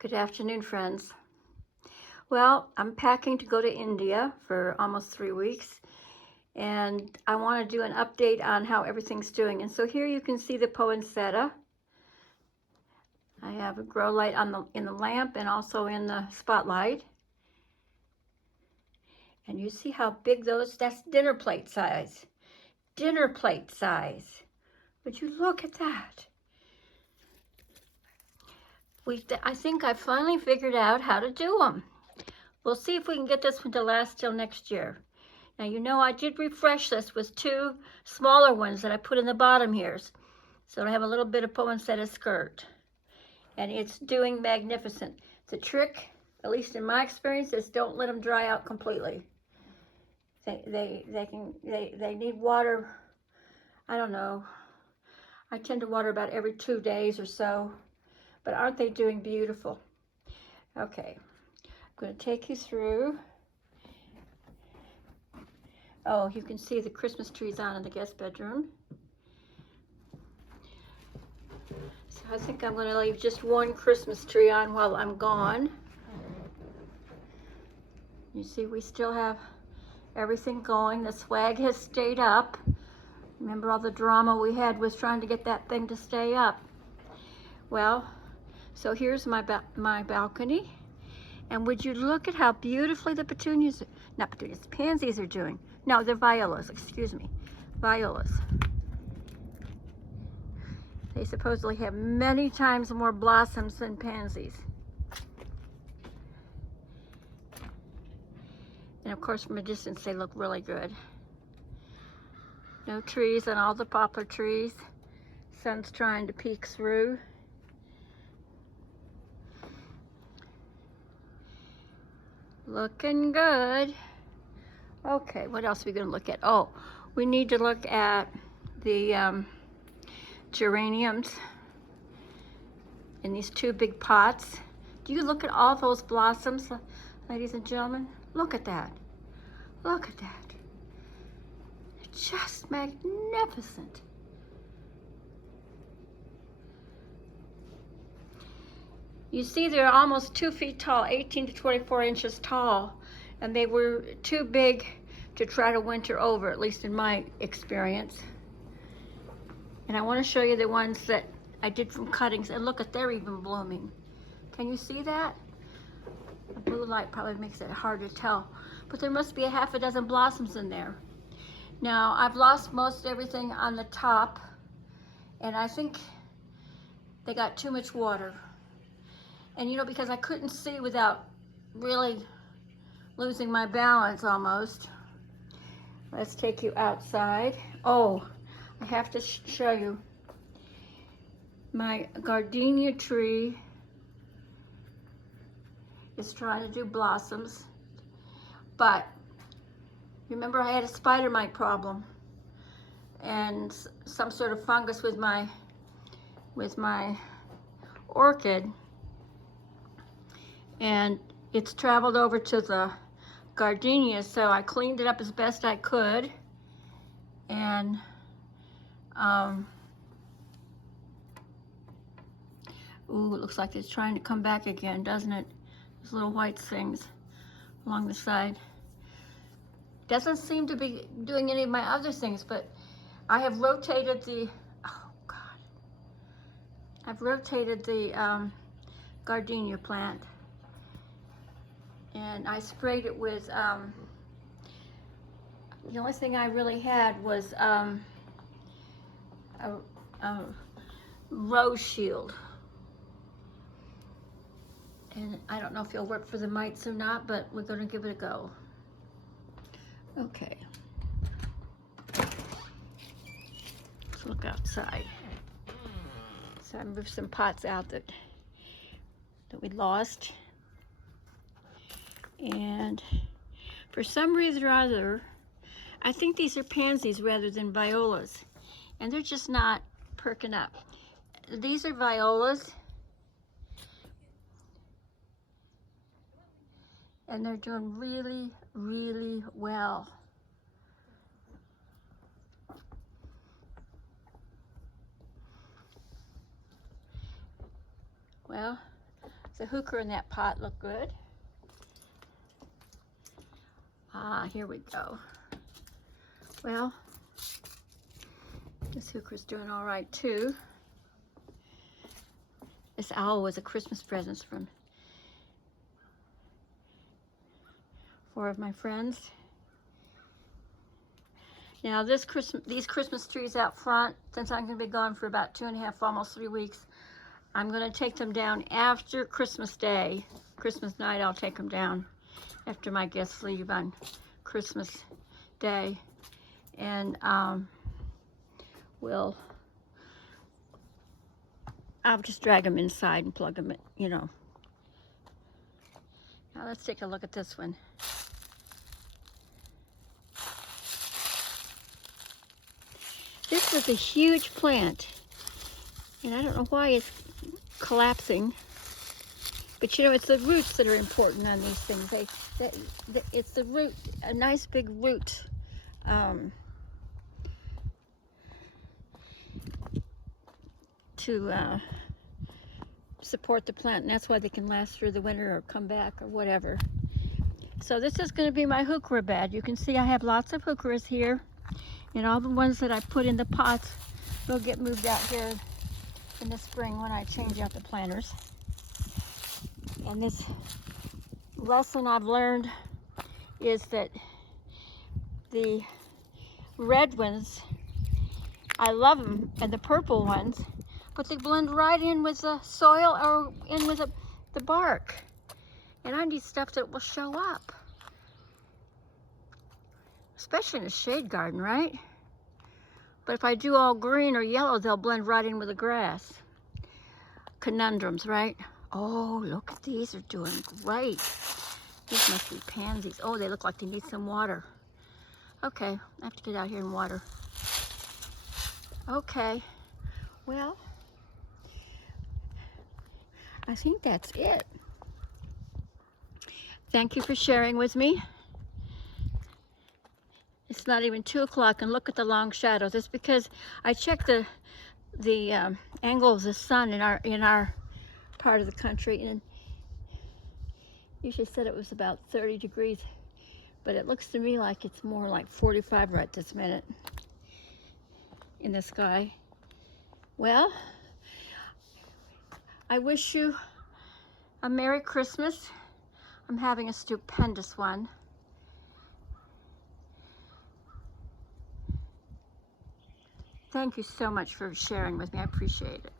Good afternoon, friends. Well, I'm packing to go to India for almost 3 weeks, and I want to do an update on how everything's doing. And so here you can see the Pancetta. I have a grow light in the lamp and also in the spotlight. And you see how big that's dinner plate size. Dinner plate size. Would you look at that? I think I finally figured out how to do them. We'll see if we can get this one to last till next year. Now, you know, I did refresh this with 2 smaller ones that I put in the bottom here. So I have a little bit of Pancetta skirt. And it's doing magnificent. The trick, at least in my experience, is don't let them dry out completely. They need water, I don't know. I tend to water about every 2 days or so. But aren't they doing beautiful? Okay, I'm going to take you through. Oh, you can see the Christmas trees on in the guest bedroom. So I think I'm going to leave just one Christmas tree on while I'm gone. You see, we still have everything going. The swag has stayed up. Remember all the drama we had with trying to get that thing to stay up. Well, so here's my balcony. And would you look at how beautifully the pansies are doing. No, they're violas, excuse me, violas. They supposedly have many times more blossoms than pansies. And of course, from a distance, they look really good. No trees on all the poplar trees. Sun's trying to peek through. Looking good. Okay, what else are we going to look at? Oh, we need to look at the geraniums in these 2 big pots. Do you look at all those blossoms, ladies and gentlemen? Look at that. Look at that. They're just magnificent. You see they're almost 2 feet tall, 18 to 24 inches tall, and they were too big to try to winter over, at least in my experience. And I want to show you the ones that I did from cuttings, and look at, they're even blooming. Can you see that? The blue light probably makes it hard to tell, but there must be a half a dozen blossoms in there. Now, I've lost most everything on the top, and I think they got too much water. And you know, because I couldn't see without really losing my balance almost. Let's take you outside. Oh, I have to show you. My gardenia tree is trying to do blossoms, but remember I had a spider mite problem and some sort of fungus with my orchid, and it's traveled over to the gardenia, so I cleaned it up as best I could, and ooh, it looks like it's trying to come back again, doesn't it? Those little white things along the side. Doesn't seem to be doing any of my other things, but I have rotated the, oh God. I've rotated the gardenia plant, and I sprayed it with, the only thing I really had was a rose shield. And I don't know if it'll work for the mites or not, but we're going to give it a go. Okay. Let's look outside. So I moved some pots out that we lost. And for some reason or other, I think these are pansies rather than violas. And they're just not perking up. These are violas. And they're doing really, really well. Well, The hooker in that pot look good. Ah, here we go. Well, this hooker's doing all right too. This owl was a Christmas present from 4 of my friends. Now these Christmas trees out front, since I'm going to be gone for about 2.5, almost 3 weeks, I'm going to take them down after Christmas Day. Christmas night I'll take them down after my guests leave on Christmas Day. And I'll just drag them inside and plug them in, you know. Now let's take a look at this one. This was a huge plant, and I don't know why it's collapsing, but you know, it's the roots that are important on these things. It's the root, a nice big root. To support the plant, and that's why they can last through the winter or come back or whatever. So this is going to be my heuchera bed. You can see I have lots of heucheras here, and all the ones that I put in the pots will get moved out here in the spring when I change out the planters. And this lesson I've learned is that the red ones, I love them, and the purple ones, but they blend right in with the soil or in with the bark. And I need stuff that will show up. Especially in a shade garden, right? But if I do all green or yellow, they'll blend right in with the grass. Conundrums, right? Oh, look at these, are doing great. These must be pansies. Oh, they look like they need some water. Okay, I have to get out here and water. Okay, well, I think that's it. Thank you for sharing with me. It's not even 2 o'clock, and look at the long shadows. It's because I checked the angle of the sun in our part of the country, and usually said it was about 30 degrees, but it looks to me like it's more like 45 right this minute in the sky. Well, I wish you a Merry Christmas. I'm having a stupendous one. Thank you so much for sharing with me. I appreciate it.